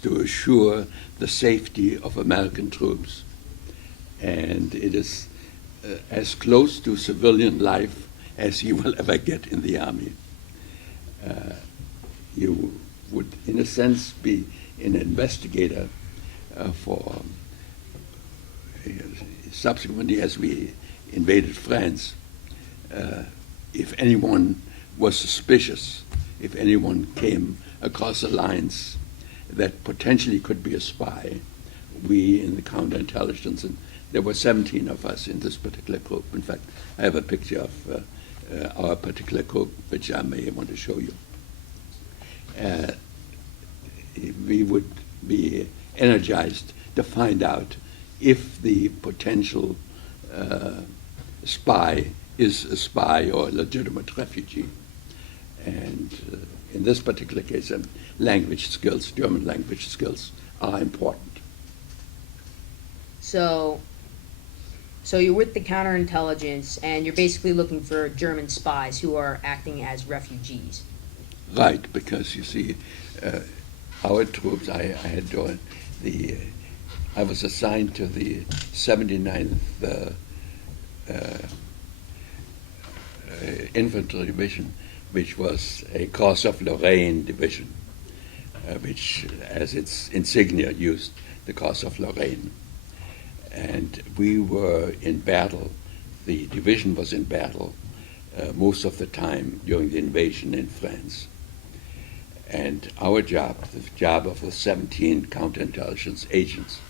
to assure the safety of American troops. And it is as close to civilian life as you will ever get in the Army. You would, in a sense, be an investigator for subsequently as we invaded France. If anyone was suspicious, if anyone came across the lines that potentially could be a spy, we in the counterintelligence, and there were 17 of us in this particular group. In fact, I have a picture of our particular group, which I may want to show you. We would be energized to find out if the potential spy is a spy or a legitimate refugee. And in this particular case, language skills, German language skills, are important. So you're with the counterintelligence, and you're basically looking for German spies who are acting as refugees. Right, because you see, our troops, I was assigned to the 79th Infantry Division, which was a Cross of Lorraine division, which, as its insignia, used the Cross of Lorraine. And we were in battle. The division was in battle most of the time during the invasion in France. And our job, the job of the 17 counterintelligence agents,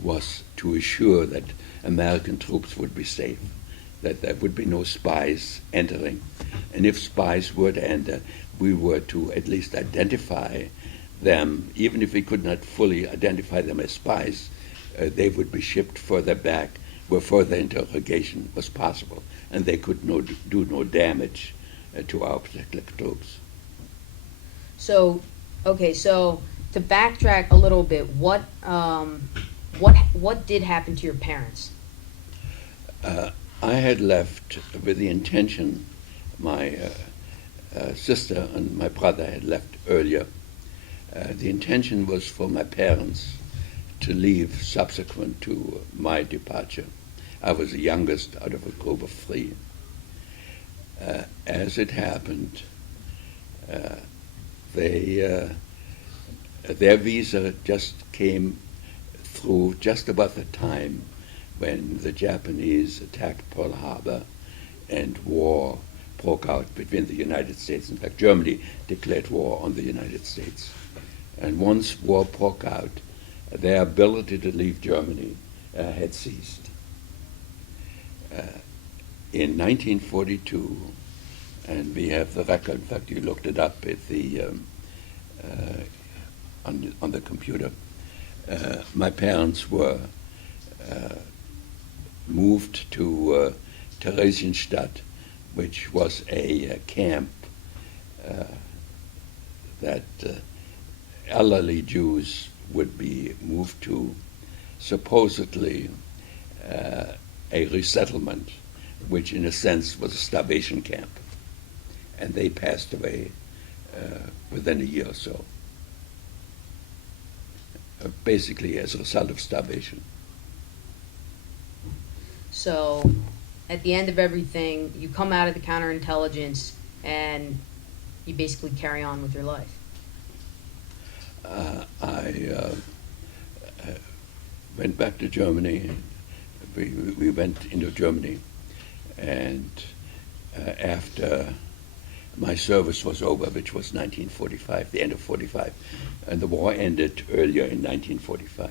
was to assure that American troops would be safe, that there would be no spies entering. And if spies were to enter, we were to at least identify them. Even if we could not fully identify them as spies, they would be shipped further back where further interrogation was possible, and they could do no damage to our particular troops. So to backtrack a little bit, what did happen to your parents? I had left with the intention, my sister and my brother had left earlier. The intention was for my parents to leave subsequent to my departure. I was the youngest out of a group of three. As it happened, their visa just came through just about the time when the Japanese attacked Pearl Harbor and war broke out between the United States. In fact, Germany declared war on the United States. And once war broke out, their ability to leave Germany had ceased. In 1942, and we have the record, in fact, you looked it up at the, on the computer, my parents were moved to Theresienstadt, which was a camp that elderly Jews would be moved to, supposedly a resettlement, which in a sense was a starvation camp. And they passed away within a year or so, basically as a result of starvation. So at the end of everything, you come out of the counterintelligence and you basically carry on with your life. I went back to Germany. We went into Germany, and after my service was over, which was 1945, the end of 45, and the war ended earlier in 1945.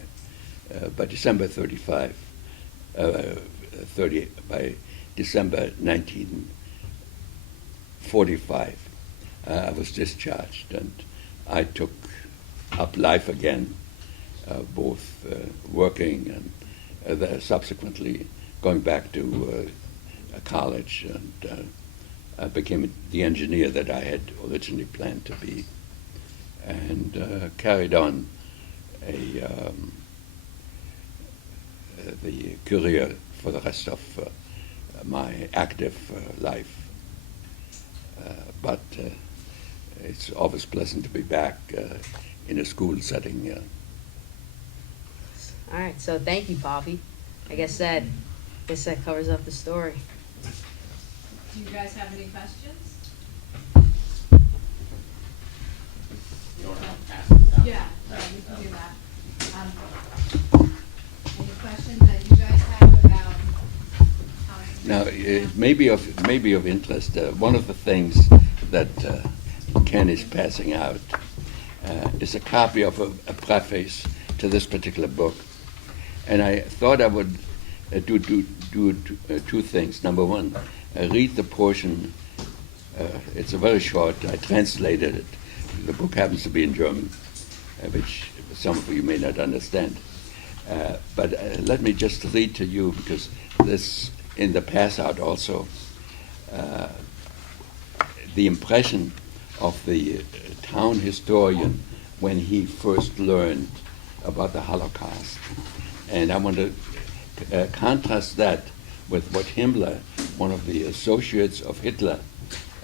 By December 1945, I was discharged, and I took up life again, both working and subsequently going back to college, and I became the engineer that I had originally planned to be, and carried on the career for the rest of my active life. But it's always pleasant to be back in a school setting. Yeah. All right, so thank you, Poppy. I guess that covers up the story. Do you guys have any questions? Yeah, we can do that. Any questions that you guys have about how? Now, it may be of interest. One of the things that Ken is passing out is a copy of a preface to this particular book, and I thought I would do two things. Number one, read the portion. It's a very short. I translated it. The book happens to be in German, which some of you may not understand. But let me just read to you, because this in the pass out also, the impression of the town historian when he first learned about the Holocaust. And I want to contrast that with what Himmler, one of the associates of Hitler,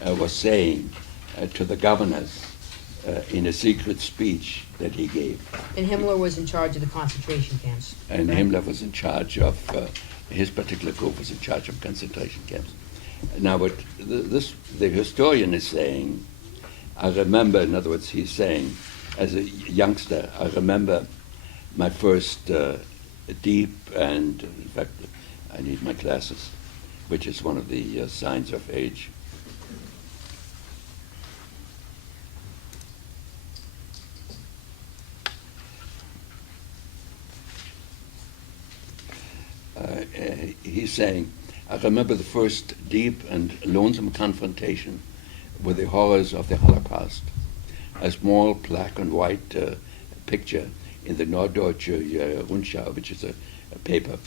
was saying to the governors in a secret speech that he gave. And Himmler was in charge of the concentration camps. And right? Himmler was in charge of, his particular group was in charge of concentration camps. Now, what the historian is saying, I remember, in other words, he's saying, as a youngster, I remember my first deep, and in fact, I need my glasses, which is one of the signs of age. He's saying, I remember the first deep and lonesome confrontation with the horrors of the Holocaust. A small black and white picture in the Norddeutsche Rundschau, which is a paper,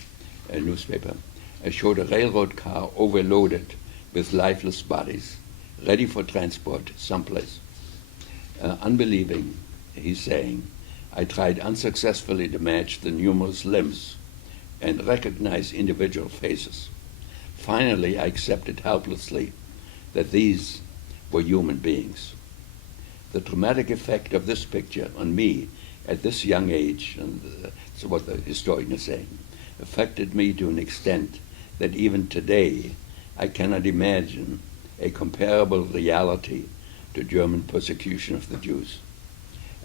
a newspaper, showed a railroad car overloaded with lifeless bodies, ready for transport someplace. Unbelieving, he's saying, I tried unsuccessfully to match the numerous limbs and recognize individual faces. Finally, I accepted helplessly that these were human beings. The traumatic effect of this picture on me at this young age, and that's what the historian is saying, affected me to an extent that even today I cannot imagine a comparable reality to German persecution of the Jews.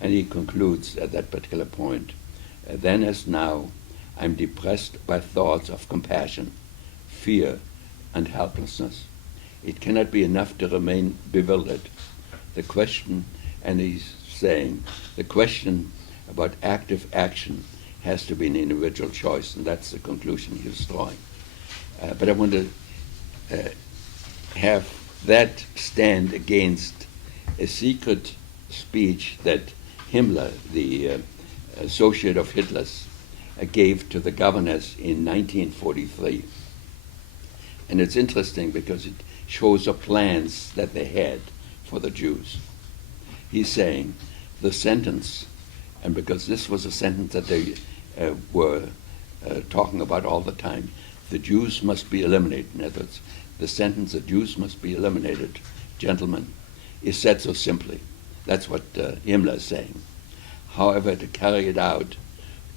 And he concludes at that particular point, then as now, I'm depressed by thoughts of compassion, fear, and helplessness. It cannot be enough to remain bewildered. The question, and he's saying, the question about active action has to be an individual choice, and that's the conclusion he's drawing. But I want to have that stand against a secret speech that Himmler, the associate of Hitler's, gave to the governors in 1943. And it's interesting because it shows the plans that they had for the Jews. He's saying the sentence, and because this was a sentence that they were talking about all the time, the Jews must be eliminated. In other words, the sentence, the Jews must be eliminated, gentlemen, is said so simply. That's what Himmler is saying. However, to carry it out,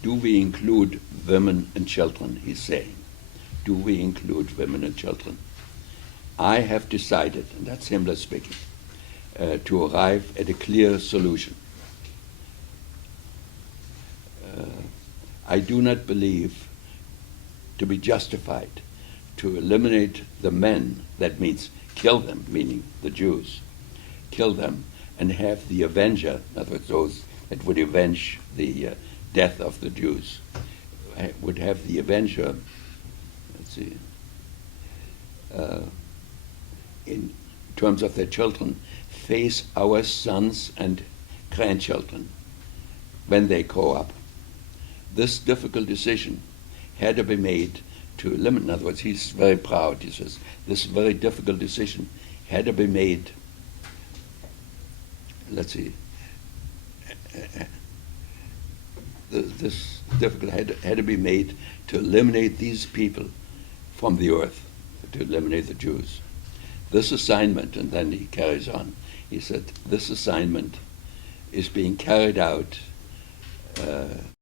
do we include women and children, he's saying. Do we include women and children? I have decided, and that's Himmler speaking, to arrive at a clear solution. I do not believe to be justified to eliminate the men, that means kill them, meaning the Jews, kill them, and have the avenger, in other words, those that would avenge the death of the Jews, would have the avenger, let's see, in terms of their children, face our sons and grandchildren when they grow up. This difficult decision had to be made to eliminate, in other words, he's very proud, he says, this very difficult decision had to be made, let's see, this difficult had to be made to eliminate these people from the earth, to eliminate the Jews. This assignment, and then he carries on, he said, this assignment is being carried out